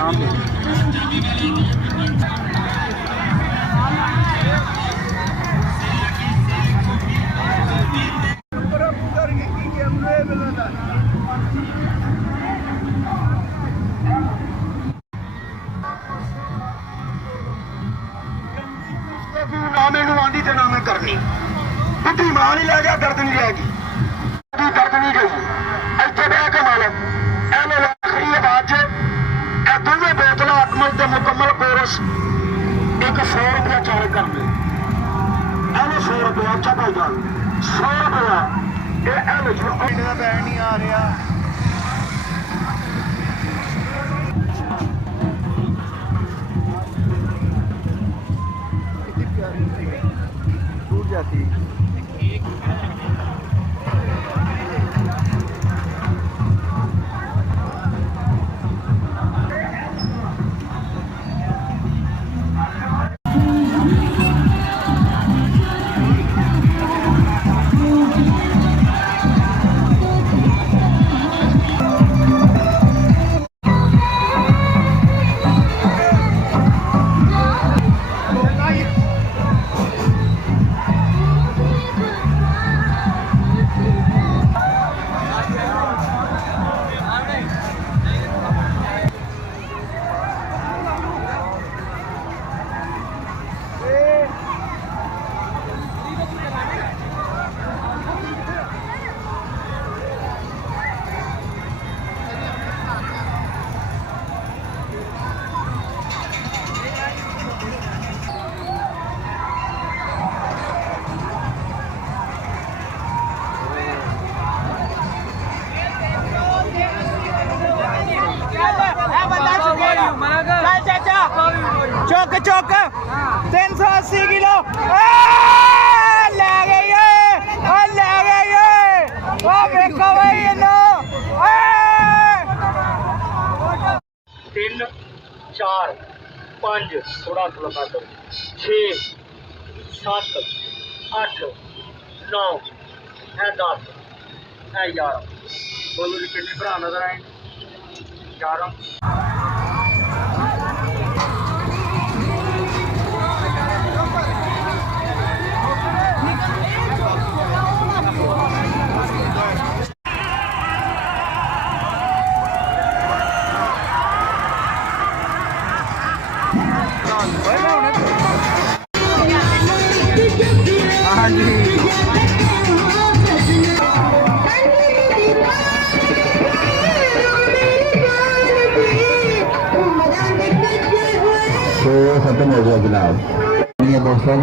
नाम दे। ना मैनू आंदी ते ना मैं करनी बुढ़ी मां नहीं लै गया दर्द नहीं रहेगी दर्द नहीं गई इतने बह के मालक एने आखिरी आवाज ए दोवें बोतल अकमल के मुकम्मल कोरस एक 100 रुपया चार्ज कर दे एने 100 रुपया अच्छा भाई जान 100 रुपया ये एने जो बैन नहीं आ रहा जाती चौक चौक 380 किलो ले गई ले गई देखो भाई 3 4 5 थोड़ा लगा दो 6 7 8 9 10 11 बोलो जी कितने भरा नजर आए 11 हाँ जी तो खत्म हो गया जनाब दोस्तों